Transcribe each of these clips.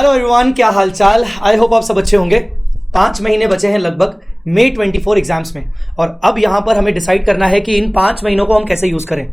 Hello everyone, क्या हालचाल। I hope आप सब अच्छे होंगे। 5 महीने बचे हैं लगभग मई 24 एग्जाम्स में, और अब यहाँ पर हमें डिसाइड करना है कि इन 5 महीनों को हम कैसे यूज करें।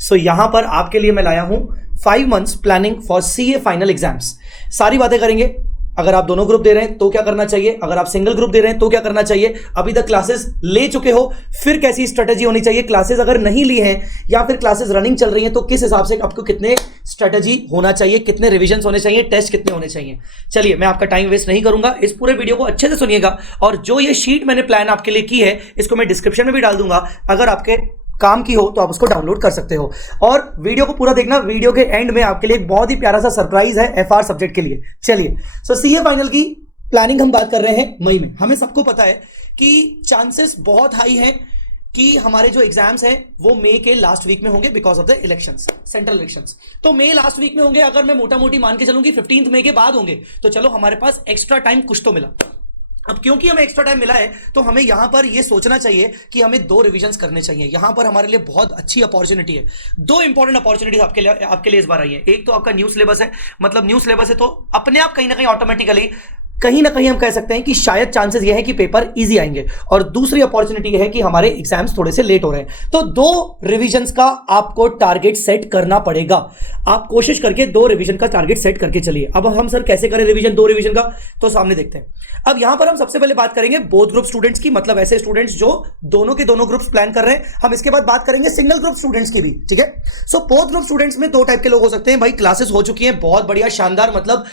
सो यहाँ पर आपके लिए मैं लाया हूँ 5 months planning for CA final exams. सारी बातें करेंगे। अगर आप दोनों ग्रुप दे रहे हैं तो क्या करना चाहिए, अगर आप सिंगल ग्रुप दे रहे हैं तो क्या करना चाहिए, अभी तक क्लासेस ले चुके हो फिर कैसी स्ट्रेटेजी होनी चाहिए, क्लासेस अगर नहीं ली हैं या फिर क्लासेस रनिंग चल रही हैं तो किस हिसाब से आपको कितने स्ट्रेटेजी होना चाहिए, कितने रिविजन होने चाहिए, टेस्ट कितने होने चाहिए। चलिए, मैं आपका टाइम वेस्ट नहीं करूंगा, इस पूरे वीडियो को अच्छे से सुनिएगा। और जो ये शीट मैंने प्लान आपके लिए की है इसको मैं डिस्क्रिप्शन में भी डाल दूंगा, अगर आपके काम की हो तो आप उसको डाउनलोड कर सकते हो। और वीडियो को पूरा देखना, वीडियो के एंड में आपके लिए एक बहुत ही प्यारा सा सरप्राइज है एफआर सब्जेक्ट के लिए। चलिए, सो सीए फाइनल की प्लानिंग हम बात कर रहे हैं मई में। हमें सबको पता है कि चांसेस बहुत हाई हैं कि हमारे जो एग्जाम्स हैं वो मई के लास्ट वीक में होंगे because of the elections, central elections. तो मई लास्ट वीक में होंगे। अगर मैं मोटा मोटी मान के चलूं कि 15 मई के बाद होंगे तो चलो हमारे पास एक्स्ट्रा टाइम कुछ तो मिला। अब क्योंकि हमें एक्स्ट्रा टाइम मिला है तो हमें यहां पर यह सोचना चाहिए कि हमें 2 रिवीजन्स करने चाहिए। यहां पर हमारे लिए बहुत अच्छी अपॉर्चुनिटी है। 2 इंपॉर्टेंट अपॉर्चुनिटीज आपके लिए इस बार आई है। एक तो आपका न्यू सिलेबस है, मतलब न्यू सिलेबस है तो अपने आप कहीं ना कहीं ऑटोमेटिकली कहीं ना कहीं हम कह सकते हैं कि शायद चांसेस ये है कि पेपर इजी आएंगे। और दूसरी अपॉर्चुनिटी ये है कि हमारे एग्जाम्स थोड़े से लेट हो रहे हैं। तो 2 रिवीजन्स का आपको टारगेट सेट करना पड़ेगा। आप कोशिश करके 2 रिवीजन का टारगेट सेट करके चलिए। अब हम सर कैसे करें रिवीजन 2 रिवीजन का, तो सामने देखते हैं। अब यहां पर हम सबसे पहले बात करेंगे बोथ ग्रुप स्टूडेंट्स की, मतलब ऐसे स्टूडेंट्स जो दोनों के दोनों ग्रुप्स प्लान कर रहे हैं। हम इसके बाद बात करेंगे सिंगल ग्रुप स्टूडेंट्स की भी, ठीक है। सो बोथ ग्रुप स्टूडेंट्स में 2 टाइप के लोग हो सकते हैं। भाई क्लासेस हो चुकी हैं, बहुत बढ़िया, शानदार, मतलब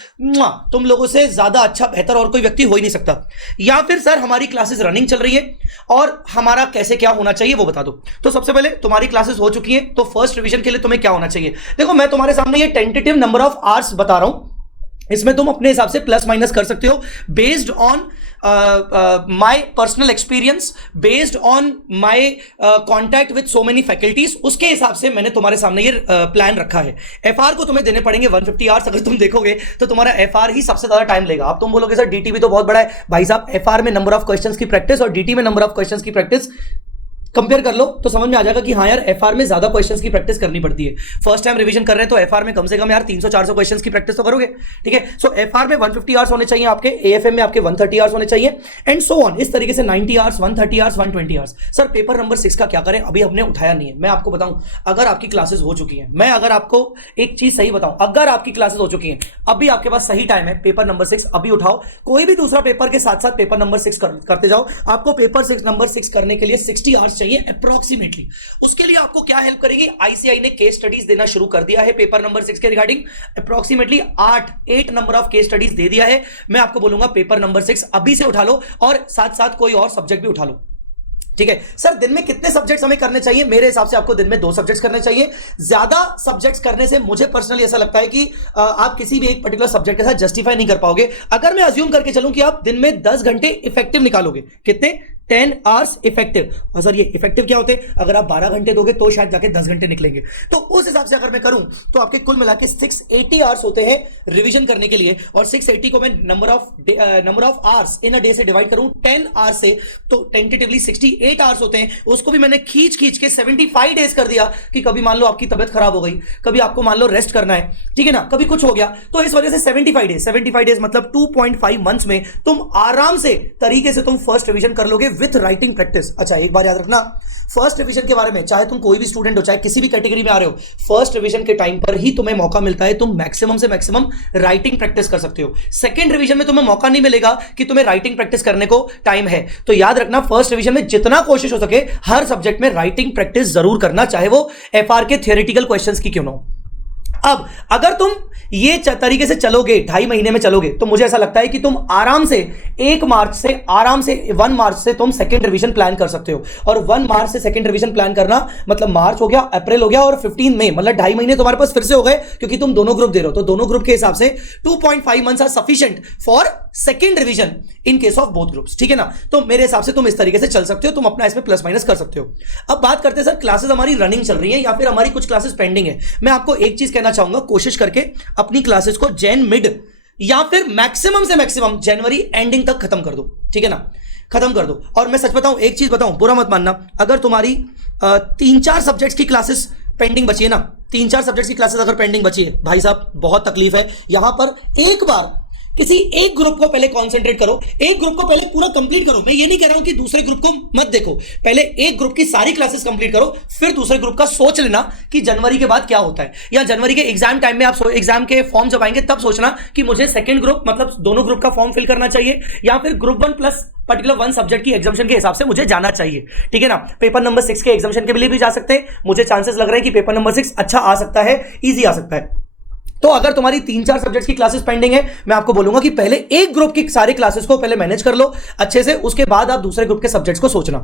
तुम लोगों से ज्यादा अच्छा बेहतर और कोई व्यक्ति हो ही नहीं सकता। या फिर सर हमारी क्लासेस रनिंग चल रही है और हमारा कैसे क्या होना चाहिए वो बता दो। तो सबसे पहले तुम्हारी क्लासेस हो चुकी हैं तो फर्स्ट रिवीजन के लिए तुम्हें क्या होना चाहिए। देखो, मैं तुम्हारे सामने ये टेंटेटिव नंबर ऑफ आवर्स बता रहा हूं, इसमें तुम अपने हिसाब से प्लस माइनस कर सकते हो based on my personal experience, based on my contact with so many faculties. उसके हिसाब से मैंने तुम्हारे सामने ये प्लान रखा है। एफआर को तुम्हें देने पड़ेंगे 150 आवर्स। अगर तुम देखोगे तो तुम्हारा एफआर ही सबसे ज्यादा टाइम लेगा। अब तुम बोलोगे सर डीटी भी तो बहुत बड़ा है। भाई साहब, एफआर में नंबर ऑफ क्वेश्चंस की प्रैक्टिस और डीटी में नंबर ऑफ क्वेश्चंस की प्रैक्टिस कंपेयर कर लो तो समझ में आ जाएगा कि हाँ यार, एफआर में ज्यादा क्वेश्चंस की प्रैक्टिस करनी पड़ती है। फर्स्ट टाइम रिवीजन कर रहे हैं तो एफआर में कम से कम यार 300-400 क्वेश्चंस की प्रैक्टिस तो करोगे, ठीक है। सो एफआर में 150 आवर्स होने चाहिए आपके, एएफएम में आपके 130 आवर्स होने चाहिए, एंड सो ऑन। इस तरीके से 90 hours, 130 hours, 120 hours. Sir paper number 6 का क्या करें, अभी हमने उठाया नहीं है। मैं आपको बताऊं, अगर आपकी क्लासेस हो चुकी है, मैं अगर आपको एक चीज सही बताऊं, अगर आपकी क्लासेस हो चुकी है अभी आपके पास सही टाइम है। पेपर नंबर 6 अभी उठाओ, कोई भी दूसरा पेपर के साथ साथ पेपर नंबर 6 करते जाओ। आपको पेपर 6 नंबर 6 करने के लिए 60 आवर्स चाहिए अप्रोक्सीमेटली। उसके लिए आपको क्या हेल्प करेगी, आईसीआई ने केस स्टडीज देना शुरू कर दिया है पेपर नंबर 6 के regarding. Approximately 8 number of case studies दे दिया है। मैं आपको बोलूंगा पेपर नंबर 6 अभी से उठा लो और साथ साथ कोई और सब्जेक्ट भी उठा लो, ठीक है। सर दिन में कितने सब्जेक्ट्स हमें करने चाहिए, मेरे हिसाब से आपको दिन में 2 सब्जेक्ट्स करने चाहिए। ज्यादा सब्जेक्ट्स करने से मुझे पर्सनली ऐसा लगता है कि आप किसी भी एक पर्टिकुलर सब्जेक्ट के साथ जस्टिफाई नहीं कर पाओगे। अगर मैं अज्यूम करके चलूं कि आप दिन में 10 घंटे इफेक्टिव निकालोगे, कितने, 10 आवर्स इफेक्टिव। और सर ये इफेक्टिव क्या होते हैं, अगर आप 12 घंटे दोगे तो शायद जाके 10 घंटे निकलेंगे। तो उस हिसाब से अगर मैं करूं तो आपके कुल मिला के 680 आवर्स होते हैं रिवीजन करने के लिए। और 680 को मैं number of hours in a day से डिवाइड करूं 10 आवर्स से, तो टेंटेटिवली 68 आवर्स होते हैं। उसको भी मैंने खींच के 75 डेज कर दिया कि कभी मान लो आपकी तबियत खराब हो गई, कभी आपको मान लो रेस्ट करना है, ठीक है ना, कभी कुछ हो गया, तो इस वजह से 75 डेज मतलब 2.5 मंथ्स में तुम आराम से तरीके से तुम फर्स्ट रिवीजन कर लोगे विथ राइटिंग प्रैक्टिस। अच्छा, एक बार याद रखना, फर्स्ट रिवीजन के बारे में, चाहे तुम कोई भी स्टूडेंट हो, चाहे किसी भी कैटेगरी में आ रहे हो, फर्स्ट रिवीजन के टाइम पर ही तुम्हें मौका मिलता है तुम मैक्सिमम से मैक्सिमम राइटिंग प्रैक्टिस कर सकते हो। सेकंड रिवीजन में तुम्हें मौका नहीं मिलेगा कि तुम्हें राइटिंग प्रैक्टिस करने को टाइम है। तो याद रखना, फर्स्ट रिवीजन में जितना कोशिश हो सके हर सब्जेक्ट में राइटिंग प्रैक्टिस जरूर करना, चाहे वो एफआर के थियोरेटिकल क्वेश्चंस की क्यों ना हो। अब अगर तुम ये तरीके से चलोगे, 2.5 महीने में चलोगे, तो मुझे ऐसा लगता है कि तुम आराम से 1 मार्च से, आराम से 1 मार्च से तुम सेकंड रिवीजन प्लान कर सकते हो। और 1 मार्च से सेकंड रिवीजन प्लान करना मतलब मार्च हो गया, अप्रैल हो गया और 15 मई, मतलब 2.5 महीने तुम्हारे पास फिर से हो गए, क्योंकि तुम दोनों ग्रुप दे रहे हो। तो दोनों ग्रुप के हिसाब से 2.5 months are sufficient for second revision in case of both groups, ठीक है ना। तो मेरे हिसाब से तुम इस तरीके से चल सकते हो, तुम अपना इसमें प्लस माइनस कर सकते हो। अब बात करते हैं सर, क्लासेस हमारी रनिंग चल रही है या फिर हमारी कुछ क्लासेस पेंडिंग है। मैं आपको एक चीज कहना चाहूंगा, कोशिश करके अपनी क्लासेस को जैन मिड या फिर मैक्सिमम से मैक्सिमम जनवरी एंडिंग तक खत्म कर दो, ठीक है ना, खत्म कर दो। और मैं सच बताऊं, एक चीज बताऊं, बुरा मत मानना, अगर तुम्हारी 3-4 सब्जेक्ट्स की क्लासेस पेंडिंग बची है ना, 3-4 सब्जेक्ट्स की क्लासेस अगर पेंडिंग बची है, भाई साहब बहुत तकलीफ है। यहां पर एक बार किसी एक ग्रुप को पहले कॉन्सेंट्रेट करो, एक ग्रुप को पहले पूरा कंप्लीट करो। मैं ये नहीं कह रहा हूं कि दूसरे ग्रुप को मत देखो, पहले एक ग्रुप की सारी क्लासेस कंप्लीट करो, फिर दूसरे ग्रुप का सोच लेना कि जनवरी के बाद क्या होता है, या जनवरी के एग्जाम टाइम में आप एग्जाम के फॉर्म जब आएंगे तब सोचना कि मुझे सेकंड ग्रुप मतलब दोनों ग्रुप का फॉर्म फिल करना चाहिए, या फिर ग्रुप 1 प्लस पर्टिकुलर 1 सब्जेक्ट की एग्जामिशन के हिसाब से मुझे जाना चाहिए। ठीक है ना। पेपर नंबर 6 के एग्जामिशन के लिए भी जा सकते हैं। मुझे चांसेस लग रहे हैं कि पेपर नंबर 6 अच्छा आ सकता है, इजी आ सकता है। तो अगर तुम्हारी 3-4 सब्जेक्ट्स की क्लासेस पेंडिंग है, मैं आपको बोलूंगा कि पहले एक ग्रुप की सारी क्लासेस को पहले मैनेज कर लो अच्छे से, उसके बाद आप दूसरे ग्रुप के सब्जेक्ट्स को सोचना।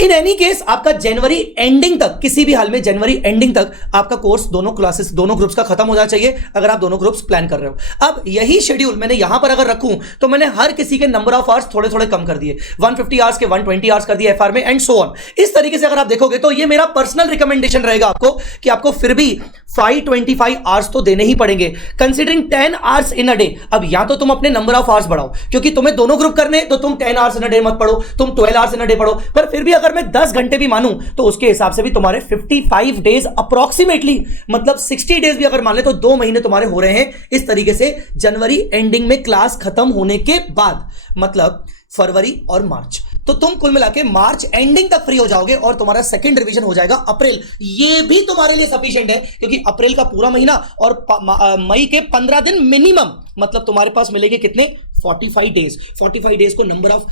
इन एनी केस आपका जनवरी एंडिंग तक, किसी भी हाल में जनवरी एंडिंग तक आपका कोर्स दोनों क्लासेस दोनों ग्रुप्स का खत्म हो जाना चाहिए, अगर आप दोनों ग्रुप्स प्लान कर रहे हो। अब यही शेड्यूल मैंने यहां पर अगर रखूं तो मैंने हर किसी के नंबर ऑफ आवर्स थोड़े थोड़े कम कर दिए, 150 आवर्स के 120 आवर्स कर दिए एफआर में, एंड सो ऑन। इस तरीके से अगर आप देखोगे तो ये मेरा पर्सनल रिकमेंडेशन रहेगा आपको कि आपको फिर भी 525 आवर्स तो देने ही पड़ेंगे, considering 10 hours in a day. अब या तो तुम अपने नंबर ऑफ आवर्स बढ़ाओ, क्योंकि तुम्हें दोनों ग्रुप करने, तो तुम 10 आवर्स इन अ डे मत पढ़ो, तुम 12 आवर्स इन अ डे पढ़ो। पर फिर भी अगर मैं 10 घंटे भी मानूं तो उसके हिसाब से भी तुम्हारे 55 डेज अप्रोक्सीमेटली, मतलब 60 डेज भी अगर मान ले तो 2 महीने तुम्हारे हो रहे हैं इस तरीके से जनवरी एंडिंग में क्लास खत्म होने के बाद, मतलब फरवरी और मार्च। तो तुम कुल मिला के मार्च एंडिंग तक फ्री हो जाओगे और तुम्हारा सेकंड रिवीजन हो जाएगा अप्रैल। ये भी तुम्हारे लिए सफिशिएंट है, क्योंकि अप्रैल का पूरा महीना और मई के 15 दिन मिनिमम, मतलब तुम्हारे पास मिलेंगे कितने, 45 डेज। 45 डेज को नंबर ऑफ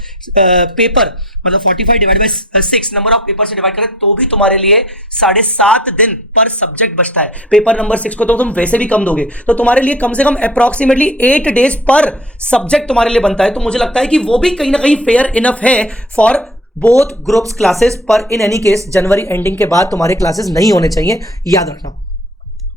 पेपर, मतलब 45 divide by 6 number of paper से डिवाइड करें तो भी तुम्हारे लिए 7.5 दिन पर सब्जेक्ट बचता है। पेपर नंबर 6 को तो तुम वैसे भी कम दोगे, तो तुम्हारे लिए कम से कम अप्रोक्सीमेटली 8 डेज पर सब्जेक्ट तुम्हारे लिए बनता है। तो मुझे लगता है कि वो भी कहीं ना कहीं फेयर इनफ है फॉर बोथ ग्रुप्स क्लासेस। पर in any case January ending के बाद तुम्हारे क्लासेस नहीं होने चाहिए, याद रखना।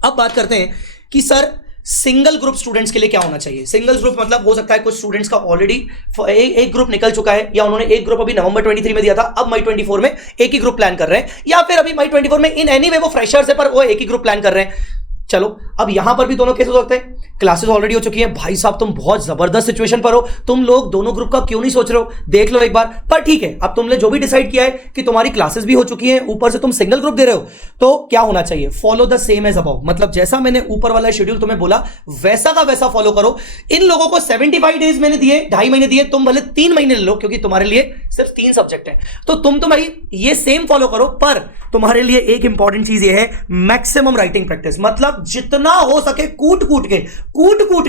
अब बात करते हैं कि सर सिंगल ग्रुप स्टूडेंट्स के लिए क्या होना चाहिए। सिंगल ग्रुप मतलब हो सकता है कुछ स्टूडेंट्स का ऑलरेडी एक ग्रुप निकल चुका है, या उन्होंने एक ग्रुप अभी नवंबर 23 में दिया था, अब मई 24 में एक ही ग्रुप प्लान कर रहे हैं, या फिर अभी मई 24 में इन एनी वे वो फ्रेशर्स है पर वो एक ही ग्रुप प्लान कर रहे हैं। चलो अब यहां पर भी दोनों केस हो सकते हैं। क्लासेस ऑलरेडी हो चुकी हैं, भाई साहब तुम बहुत जबरदस्त सिचुएशन पर हो, तुम लोग दोनों ग्रुप का क्यों नहीं सोच रहे हो, देख लो एक बार। पर ठीक है, अब तुमने जो भी डिसाइड किया है कि तुम्हारी क्लासेस भी हो चुकी हैं, ऊपर से तुम सिंगल ग्रुप दे रहे हो, तो क्या होना चाहिए, follow the same as above. मतलब जैसा मैंने ऊपर वाला शेड्यूल तुम्हें बोला वैसा का वैसा फॉलो करो। इन लोगों को 75 डेज मैंने दिए, 2.5 महीने दिए, तुम भले 3 महीने ले लो, क्योंकि तुम्हारे लिए सिर्फ 3 सब्जेक्ट हैं, तो तुम भाई ये सेम फॉलो करो। पर तुम्हारे लिए एक इंपॉर्टेंट चीज ये है, मैक्सिमम राइटिंग प्रैक्टिस, मतलब जितना हो सके कूट कूट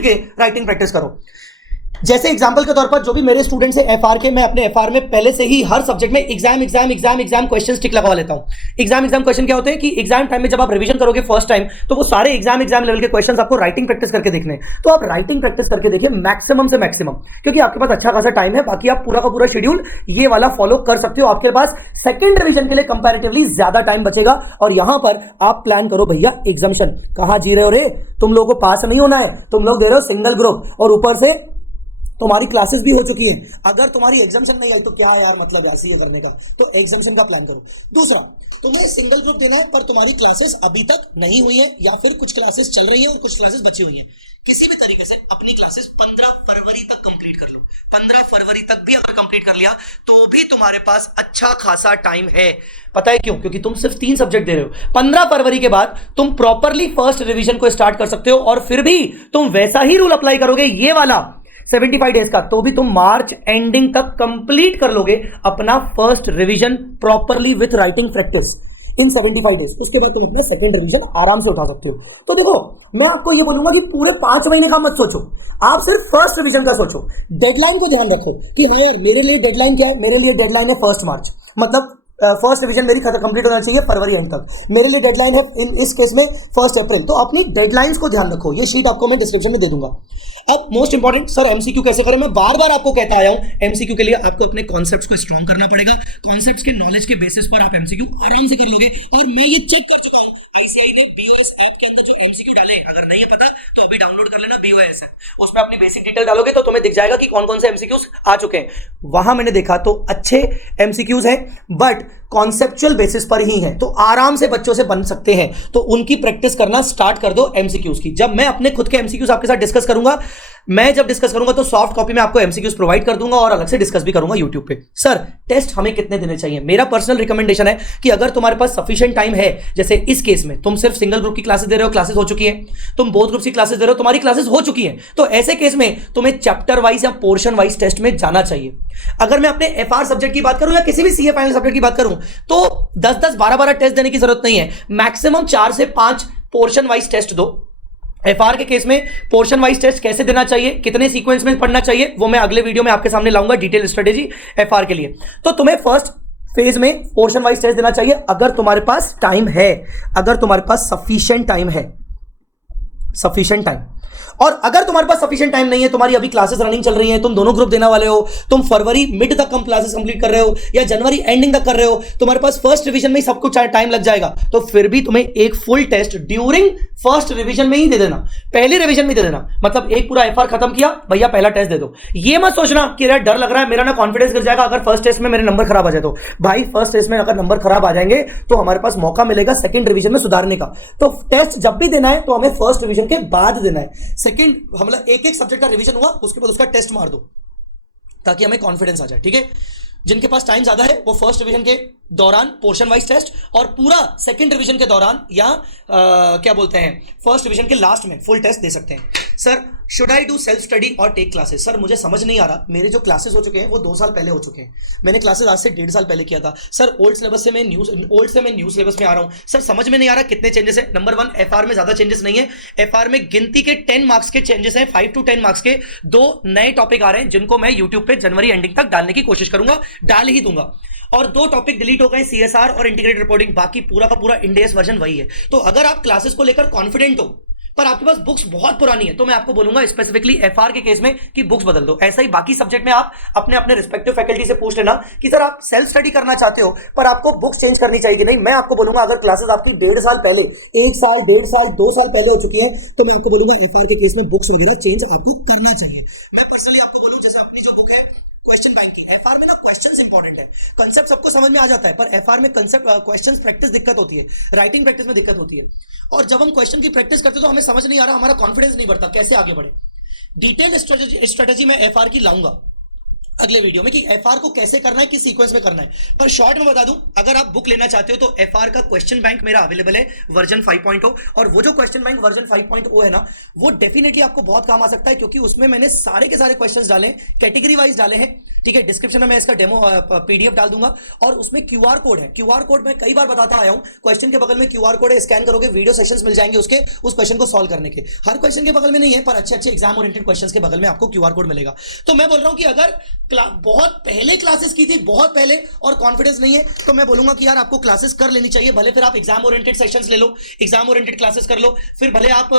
के राइटिंग प्रैक्टिस करो। जैसे एग्जांपल के तौर पर जो भी मेरे स्टूडेंट्स हैं एफआर के, मैं अपने एफआर में पहले से ही हर सब्जेक्ट में एग्जाम क्वेश्चन टिक लगवा लेता हूं। एग्जाम क्वेश्चन क्या होते हैं कि एग्जाम टाइम में जब आप रिवीजन करोगे फर्स्ट टाइम, तो वो सारे एग्जाम लेवल के क्वेश्चंस आपको राइटिंग प्रैक्टिस करके देखने हैं। तो आप राइटिंग प्रैक्टिस करके देखिए मैक्सिमम से मैक्सिमम, क्योंकि आपके पास अच्छा खासा टाइम है। बाकी आप पूरा का पूरा शेड्यूल ये वाला फॉलो कर सकते हो, आपके पास सेकंड रिवीजन के लिए कंपैरेटिवली ज्यादा टाइम बचेगा। और यहां पर आप प्लान करो भैया एग्जामिशन, कहां जी रहे हो रे, तुम लोगों को पास नहीं होना है, तुम लोग दे रहे हो सिंगल ग्रुप, और ऊपर से तुम्हारी क्लासेस भी हो चुकी है। अगर तुम्हारी एग्जामिशन नहीं आई तो क्या यार मतलब ऐसे ही करने का, तो एग्जामिशन का प्लान करो। दूसरा, तुम्हें सिंगल ग्रुप देना है पर तुम्हारी क्लासेस अभी तक नहीं हुई है, या फिर कुछ क्लासेस चल रही है और कुछ क्लासेस बची हुई है। किसी भी तरीके से अपनी क्लासेस 15 फरवरी तक कंप्लीट कर लो। 15 फरवरी तक भी अगर कंप्लीट कर लिया तो भी तुम्हारे पास अच्छा खासा टाइम है। पता है क्यों? क्योंकि तुम सिर्फ 3 सब्जेक्ट दे रहे हो। 15 फरवरी के बाद तुम प्रॉपरली फर्स्ट रिवीजन को स्टार्ट कर सकते हो, और फिर भी तुम वैसा ही रूल अप्लाई करोगे ये वाला 75 डेज का, तो भी तुम मार्च एंडिंग तक कंप्लीट कर लोगे अपना first revision properly with writing practice in 75 days. उसके बाद तुम अपना सेकंड रिवीजन आराम से उठा सकते हो। तो देखो, मैं आपको ये बोलूंगा कि पूरे 5 महीने का मत सोचो, आप सिर्फ फर्स्ट रिवीजन का सोचो। डेडलाइन को ध्यान रखो कि हाँ यार मेरे लिए डेडलाइन क्या है, मेरे लिए डेडलाइन है 1 मार्च, मतलब फर्स्ट रिवीजन मेरी कंप्लीट होना चाहिए फरवरी एंड तक। मेरे लिए डेडलाइन है इस केस में 1 अप्रैल। तो अपनी डेडलाइंस को ध्यान रखो, ये शीट आपको मैं डिस्क्रिप्शन में दे दूंगा। अब मोस्ट इंपॉर्टेंट, सर एमसीक्यू कैसे करें? मैं बार बार आपको कहता आया हूं, एमसीक्यू के लिए आपको अपने कॉन्सेप्ट्स को स्ट्रॉन्ग करना पड़ेगा। कॉन्सेप्ट्स के नॉलेज के बेसिस पर आप एमसीक्यू आराम से कर लोगे, और मैं ये चेक कर चुका हूं। आईसीआई ने बीओएस ऐप के अंदर जो एमसीक्यू डाले, अगर नहीं है पता तो अभी डाउनलोड कर लेना बीओएस ऐप, उसमें अपनी बेसिक डिटेल डालोगे तो तुम्हें दिख जाएगा कि कौन कौन से एमसीक्यूज आ चुके हैं। वहां मैंने देखा तो अच्छे एमसीक्यूज हैं, बट कॉन्सेप्चुअल बेसिस पर ही है, तो आराम से बच्चों से बन सकते हैं। तो उनकी प्रैक्टिस करना स्टार्ट कर दो एमसीक्यूज की। जब मैं अपने खुद के एमसीक्यूज आपके साथ डिस्कस करूंगा, मैं जब डिस्कस करूंगा तो सॉफ्ट कॉपी में आपको एमसीक्यूज प्रोवाइड कर दूंगा और अलग से डिस्कस भी करूंगा यूट्यूब पे। सर टेस्ट हमें कितने देने चाहिए? मेरा पर्सनल रिकमेंडेशन है कि अगर तुम्हारे पास सफिशिएंट टाइम है, जैसे इस केस में तुम सिर्फ सिंगल ग्रुप की क्लासेस दे रहे हो, क्लासेस हो चुकी है, तुम बोथ ग्रुप की क्लासेस दे रहे हो, तुम्हारी क्लासेस हो चुकी है, तो ऐसे केस में तुम्हें चैप्टर वाइज या पोर्शन वाइज टेस्ट में जाना चाहिए। अगर मैं अपने एफआर सब्जेक्ट की बात करूं या किसी भी सीए फाइनल सब्जेक्ट की बात करूं तो 10-10, 12-12 टेस्ट देने की जरूरत नहीं है। मैक्सिमम 4 से 5 पोर्शन वाइज टेस्ट दो। एफआर के केस में पोर्शन वाइज टेस्ट कैसे देना चाहिए, कितने सीक्वेंस में पढ़ना चाहिए, वो मैं अगले वीडियो में आपके सामने लाऊंगा, डिटेल स्ट्रेटेजी एफआर के लिए। तो तुम्हें फर्स्ट फेज में पोर्शन वाइज टेस्ट देना चाहिए अगर तुम्हारे पास टाइम है, अगर तुम्हारे पास सफिशिएंट टाइम है, सफिशिएंट टाइम। और अगर तुम्हारे पास सफिशिएंट टाइम नहीं है, तुम्हारी अभी क्लासेस रनिंग चल रही हैं, तुम दोनों ग्रुप देने वाले हो, तुम फरवरी मिड तक कम क्लासेस कंप्लीट कर रहे हो या जनवरी एंडिंग तक कर रहे हो, तुम्हारे पास फर्स्ट रिवीजन में ही सब कुछ टाइम लग जाएगा, तो फिर भी तुम्हें एक full test during first revision में ही दे देना, पहली रिवीजन में दे देना। मतलब एक पूरा एफआर खत्म किया, भैया पहला टेस्ट दे दो। ये मत सोचना कि यार डर लग रहा है, मेरा ना कॉन्फिडेंस गिर जाएगा अगर फर्स्ट टेस्ट में मेरे नंबर खराब आ जाए तो। भाई फर्स्ट टेस्ट में अगर नंबर खराब आ जाएंगे तो हमारे पास मौका मिलेगा सेकंड रिवीजन में सुधारने का। तो टेस्ट जब भी देना है तो हमें फर्स्ट रिवीजन के बाद देना है। सेकंड हम एक एक सब्जेक्ट का रिवीजन हुआ, उसके बाद उसका टेस्ट मार दो ताकि हमें कॉन्फिडेंस आ जाए। ठीक है, जिनके पास टाइम ज्यादा है वो फर्स्ट रिवीजन के दौरान पोर्शन वाइज टेस्ट और पूरा सेकंड रिवीजन के दौरान या क्या बोलते हैं फर्स्ट रिवीजन के लास्ट में फुल टेस्ट दे सकते हैं। Sir should I do self study और टेक क्लासेस? सर मुझे समझ नहीं आ रहा, मेरे जो क्लासेस हो चुके हैं वो 2 साल पहले हो चुके हैं, मैंने क्लासेस आज से 1.5 साल पहले किया था। सर ओल्ड सिलेबस से मैं न्यू सिलेबस में आ रहा हूं। सर समझ में नहीं आ रहा कितने चेंजेस है। नंबर 1, एफआर में ज्यादा चेंजेस नहीं है। एफआर में गिनती के 10 मार्क्स के चेंजेस हैं, 5 to 10 मार्क्स के। 2 नए टॉपिक आ रहे हैं जिनको मैं यूट्यूब पे जनवरी एंडिंग तक डालने की कोशिश करूंगा, डाल ही दूंगा। और 2 टॉपिक डिलीट हो गए, सीएसआर और इंटीग्रेटेड रिपोर्टिंग, बाकी पूरा का पूरा इंडेस वर्जन वही है। तो अगर आप क्लासेस को लेकर कॉन्फिडेंट हो पर आपके पास बुक्स बहुत पुरानी है तो मैं आपको बोलूंगा स्पेसिफिकली एफआर के केस में कि बुक्स बदल दो। ऐसा ही बाकी सब्जेक्ट में आप अपने अपने रिस्पेक्टिव फैकल्टी से पूछ लेना कि सर आप सेल्फ स्टडी करना चाहते हो पर आपको बुक्स चेंज करनी चाहिए कि नहीं। मैं आपको बोलूंगा अगर क्लासेस आपकी 1.5 साल पहले, 1 साल, 1.5 साल, 2 साल पहले हो चुकी है तो मैं आपको बोलूंगा एफआर के केस में बुक्स वगैरह चेंज आपको करना चाहिए। मैं पर्सनली आपको बोलूं जैसे अपनी जो बुक है क्वेश्चन बैंक की, एफआर में ना क्वेश्चंस इंपॉर्टेंट है, कंसेप्ट सबको समझ में आ जाता है पर एफआर में कंसेप्ट क्वेश्चंस प्रैक्टिस दिक्कत होती है, राइटिंग प्रैक्टिस में दिक्कत होती है। और जब हम क्वेश्चन की प्रैक्टिस करते तो हमें समझ नहीं आ रहा, हमारा कॉन्फिडेंस नहीं बढ़ता, कैसे आगे बढ़े। डिटेल्ड स्ट्रेटेजी मैं एफआर की लाऊंगा अगले वीडियो में कि एफआर को कैसे करना है, किस सीक्वेंस में करना है। पर शॉर्ट में बता दूं, अगर आप बुक लेना चाहते हो तो एफआर का क्वेश्चन बैंक मेरा अवेलेबल है वर्जन 5.0 और वो जो क्वेश्चन बैंक वर्जन 5.0 है ना वो डेफिनेटली आपको बहुत काम आ सकता है क्योंकि उसमें मैंने सारे के सारे क्वेश्चंस डाले, कैटेगरी वाइज डाले हैं। ठीक है, डिस्क्रिप्शन में मैं इसका डेमो पीडीएफ डाल दूंगा और उसमें क्यूआर कोड है। क्यूआर कोड मैं कई बार बताता आया हूं, क्वेश्चन के बगल में क्यूआर कोड है, स्कैन करोगे वीडियो सेशंस मिल जाएंगे उसके, उस क्वेश्चन को सॉल्व करने के। हर क्वेश्चन के बगल में नहीं है पर अच्छे एग्जाम ओरिएंटेड क्वेश्चंस के बगल में आपको क्यूआर कोड मिलेगा। तो मैं बोल रहा हूं कि अगर बहुत पहले क्लासेस की थी, बहुत पहले, और कॉन्फिडेंस नहीं है तो मैं बोलूंगा कि यार आपको क्लासेस कर लेनी चाहिए। भले फिर आप एग्जाम ओरिएंटेड सेशंस ले लो, एग्जाम ओरिएंटेड क्लासेस कर लो, फिर भले आप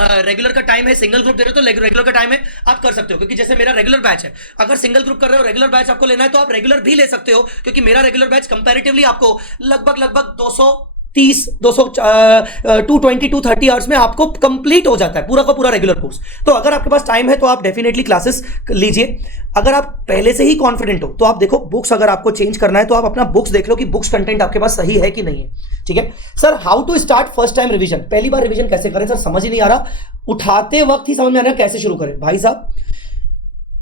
रेगुलर का टाइम है, सिंगल ग्रुप दे रहे हो तो रेगुलर का टाइम है, आप कर सकते हो। क्योंकि जैसे मेरा रेगुलर बैच है, अगर सिंगल ग्रुप कर रहे हो, रेगुलर बैच आपको लेना है तो आप रेगुलर भी ले सकते हो क्योंकि मेरा रेगुलर बैच कंपैरेटिवली आपको लगभग 230, 220, 230 आवर्स में आपको कंप्लीट हो जाता है पूरा का पूरा रेगुलर कोर्स। तो अगर आपके पास टाइम है तो आप डेफिनेटली क्लासेस लीजिए। अगर आप पहले से ही कॉन्फिडेंट हो तो आप देखो बुक्स, अगर आपको चेंज करना है तो आप अपना बुक्स देख लो कि बुक्स कंटेंट आपके पास सही है कि नहीं है। ठीक है sir, how to start first time revision? पहली बार रिवीजन कैसे करें सर, समझ ही नहीं आ रहा, उठाते वक्त ही समझ में आ रहा कैसे शुरू करें। भाई साहब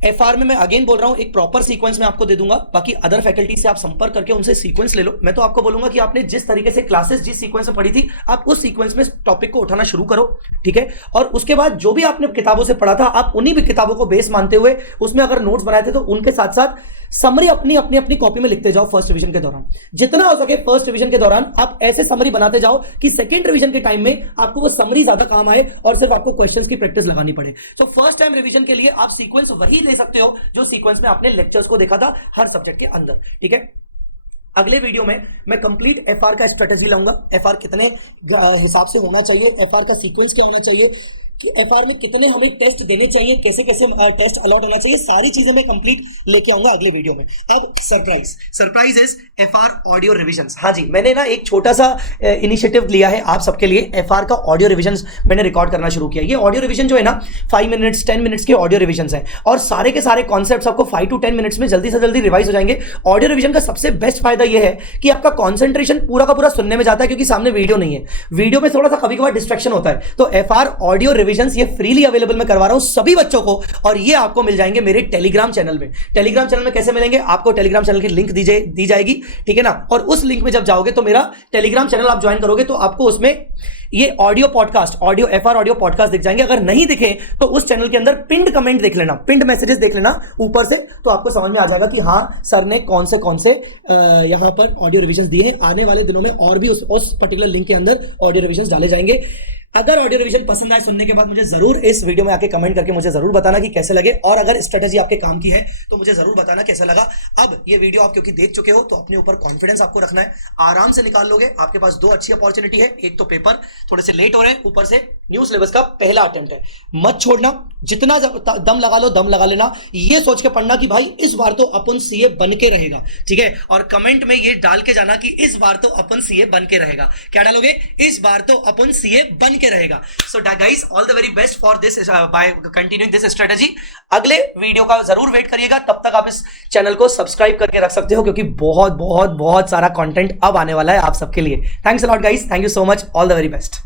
एफआर में मैं अगेन बोल रहा हूं एक प्रॉपर सीक्वेंस में आपको दे दूंगा, बाकी अदर फैकल्टी से आप संपर्क करके उनसे सीक्वेंस ले लो। मैं तो आपको बोलूंगा कि आपने जिस तरीके से क्लासेस जिस सीक्वेंस में पढ़ी थी आप उस सीक्वेंस में टॉपिक को उठाना शुरू करो। ठीक है, और उसके बाद जो भी आपने किताबों से पढ़ा था आप उन्हीं भी किताबों को बेस मानते हुए उसमें अगर नोट्स बनाए थे तो उनके साथ साथ समरी अपनी कॉपी में लिखते जाओ। फर्स्ट रिवीजन के दौरान जितना हो सके फर्स्ट रिवीजन के दौरान आप ऐसे समरी बनाते जाओ कि सेकंड रिवीजन के टाइम में आपको वो समरी ज्यादा काम आए और सिर्फ आपको क्वेश्चंस की प्रैक्टिस लगानी पड़े। तो फर्स्ट टाइम रिवीजन के लिए आप सीक्वेंस वही ले सकते हो जो सीक्वेंस में आपने लेक्चर्स को देखा था हर सब्जेक्ट के अंदर। ठीक है, अगले वीडियो में मैं कंप्लीट एफआर का स्ट्रेटेजी लाऊंगा, एफआर कितने हिसाब से होना चाहिए, एफआर का सीक्वेंस क्या होना चाहिए, कि एफआर में कितने हमें टेस्ट देने चाहिए, कैसे कैसे टेस्ट अलॉट होना चाहिए, सारी चीजें मैं कंप्लीट लेके आऊंगा अगले वीडियो में। अब surprise is FR audio revisions. हाँ जी, मैंने ना एक छोटा सा इनिशिएटिव लिया है आप सबके लिए, एफआर का ऑडियो रिविजन्स मैंने रिकॉर्ड करना शुरू किया। ये ऑडियो रिविजन जो है ना 5 मिनट्स 10 मिनट्स के ऑडियो रिविजन्स हैं और सारे के सारे कॉन्सेप्ट्स आपको 5 to 10 मिनट्स में जल्दी से जल्दी रिवाइज हो जाएंगे। ऑडियो रिविजन का सबसे बेस्ट फायदा यह है कि आपका कॉन्सेंट्रेशन पूरा का पूरा सुनने में जाता है क्योंकि सामने वीडियो नहीं है, वीडियो में थोड़ा सा कभी कभार डिस्ट्रैक्शन होता है। तो एफआर ऑडियो रिविजन ये फ्रीली अवेलेबल मैं करवा रहा हूं सभी बच्चों को, और ये आपको मिल जाएंगे मेरे टेलीग्राम चैनल में। टेलीग्राम चैनल में कैसे मिलेंगे? आपको टेलीग्राम चैनल की लिंक दी जाएगी, ठीक है ना। और उस लिंक में जब जाओगे तो मेरा टेलीग्राम चैनल आप ज्वाइन करोगे तो आपको उसमें ये audio podcast, audio FR audio podcast दिख जाएंगे। अगर नहीं दिखे तो उस चैनल के अंदर पिंड कमेंट देख लेना, पिंड मैसेजेस देख लेना ऊपर से, तो आपको समझ में आ जाएगा कि हाँ सर ने कौन से यहां पर ऑडियो रिविजन दिए हैं। आने वाले दिनों में और भी उस पर्टिकुलर लिंक के अंदर ऑडियो रिविजन डाले जाएंगे। अगर ऑडियो रिवीजन पसंद आए सुनने के बाद मुझे जरूर इस वीडियो में आके कमेंट करके मुझे जरूर बताना कि कैसे लगे, और अगर स्ट्रेटेजी आपके काम की है तो मुझे जरूर बताना कैसा लगा। अब ये वीडियो आप क्योंकि देख चुके हो तो अपने ऊपर कॉन्फिडेंस आपको रखना है, आराम से निकाल लोगे। आपके पास दो अच्छी अपॉर्चुनिटी है, एक तो पेपर थोड़े से लेट हो रहे हैं, ऊपर से न्यू सिलेबस का पहला अटेम्प्ट है। मत छोड़ना, जितना दम लगा लो दम लगा लेना, ये सोच के पढ़ना कि भाई इस बार तो अपन सीए बन के रहेगा, ठीक है। और कमेंट में ये डाल के जाना कि इस बार तो अपन सीए बन के रहेगा। क्या डालोगे? इस बार तो अपन सीए बन के रहेगा। So guys, all the very best for this by continuing this strategy. अगले वीडियो का जरूर वेट करिएगा, तब तक आप इस चैनल को सब्सक्राइब करके रख सकते हो क्योंकि बहुत बहुत बहुत सारा कंटेंट अब आने वाला है आप सबके लिए। Thanks a lot guys, thank you so much, all the very best.